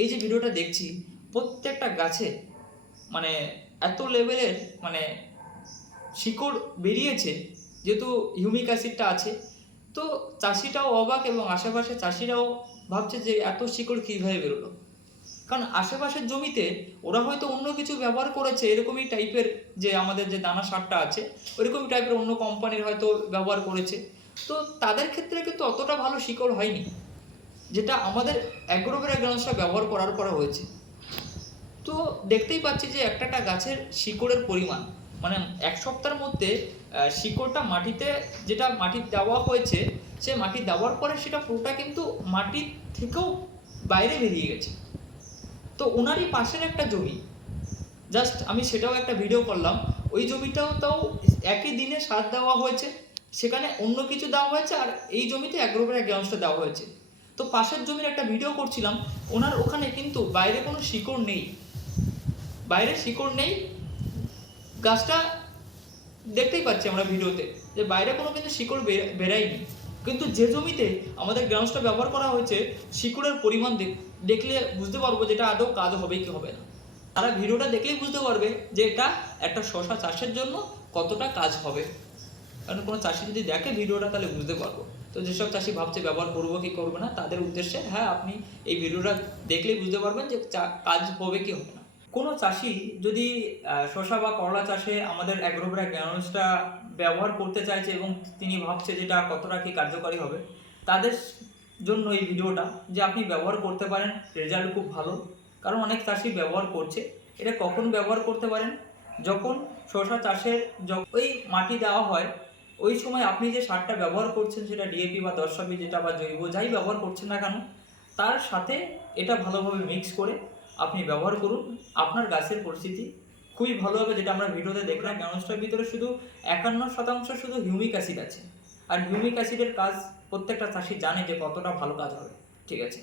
এই যে ভিডিওটা দেখছি, প্রত্যেকটা গাছে মানে এত লেভেলের মানে শিকড় বেরিয়েছে, যেহেতু হিউমিক অ্যাসিডটা আছে। তো চাষিটাও অবাক এবং আশেপাশে চাষিরাও ভাবছে যে এত শিকড় কীভাবে বেরোলো। কারণ আশেপাশের জমিতে ওরা হয়তো অন্য কিছু ব্যবহার করেছে, এরকমই টাইপের, যে আমাদের যে দানা সারটা আছে ওইরকমই টাইপের অন্য কোম্পানির হয়তো ব্যবহার করেছে। তো তাদের ক্ষেত্রে কিন্তু অতটা ভালো শিকড় হয়নি, যেটা আমাদের অ্যাগ্রোভেরা অ্যাগ্রোনসটা ব্যবহার করার পরে হয়েছে। তো দেখতেই পাচ্ছি যে একটা গাছের শিকড়ের পরিমাণ মানে এক সপ্তাহের মধ্যে শিকড়টা মাটিতে, যেটা মাটি দেওয়া হয়েছে, সে মাটি দেওয়ার পরে সেটা পুরোটা কিন্তু মাটির থেকেও বাইরে বেরিয়ে গেছে। তো ওনারই পাশের একটা জমি, জাস্ট আমি সেটাও একটা ভিডিও করলাম, ওই জমিটাও তাও একই দিনে সার দেওয়া হয়েছে, সেখানে অন্য কিছু দেওয়া হয়েছে, আর এই জমিতে অ্যাগ্রোভেরা গ্যাসটা দেওয়া হয়েছে। তো পাশের জমির একটা ভিডিও করছিলাম, ওনার ওখানে কিন্তু বাইরে কোনো শিকড় নেই, বাইরে শিকড় নেই, গাছটা দেখতেই পাচ্ছি আমরা ভিডিওতে যে বাইরে কোনো কিন্তু শিকড় বেরায়নি। কিন্তু যে জমিতে আমাদের গ্রাউন্ডসটা ব্যবহার করা হয়েছে, শিকড়ের পরিমাণ দেখলে বুঝতে পারবো যেটা আদৌ কাজ হবে কি হবে না। তারা ভিডিওটা দেখলেই বুঝতে পারবে যে এটা একটা শশা চাষের জন্য কতটা কাজ হবে। কারণ কোনো চাষি যদি দেখে ভিডিওটা তাহলে বুঝতে পারবো। তো যেসব চাষি ভাবছে ব্যবহার করবো কি করবো না, তাদের উদ্দেশ্যে হ্যাঁ, আপনি এই ভিডিওটা দেখলেই বুঝতে পারবেন যে কাজ হবে কি হবে না। কোনো চাষি যদি শসা বা করলা চাষে আমাদের অ্যাগ্রোভেরা গ্রানুলসটা ব্যবহার করতে চাইছে এবং তিনি ভাবছে যেটা কতটা কি কার্যকারী হবে, তাদের জন্য এই ভিডিওটা, যে আপনি ব্যবহার করতে পারেন, রেজাল্ট খুব ভালো। কারণ অনেক চাষি ব্যবহার করছে। এটা কখন ব্যবহার করতে পারেন? যখন শসা চাষের ওই মাটি দেওয়া হয়, ওই সময় আপনি যে সারটা ব্যবহার করছেন, সেটা ডিএপি বা 10 যেটা বা জৈব যাই ব্যবহার করছেন না কেন, তার সাথে এটা ভালোভাবে মিক্স করে আপনি ব্যবহার করুন। আপনার গাছের পরিস্থিতি খুবই ভালো হবে। যেটা আমরা ভিডিওতে দেখলাম, গ্যানোস্টার ভিতরে শুধু 51% শুধু হিউমিক অ্যাসিড আছে, আর হিউমিক অ্যাসিডের কাজ প্রত্যেকটা চাষি জানে যে কতটা ভালো কাজ হবে। ঠিক আছে।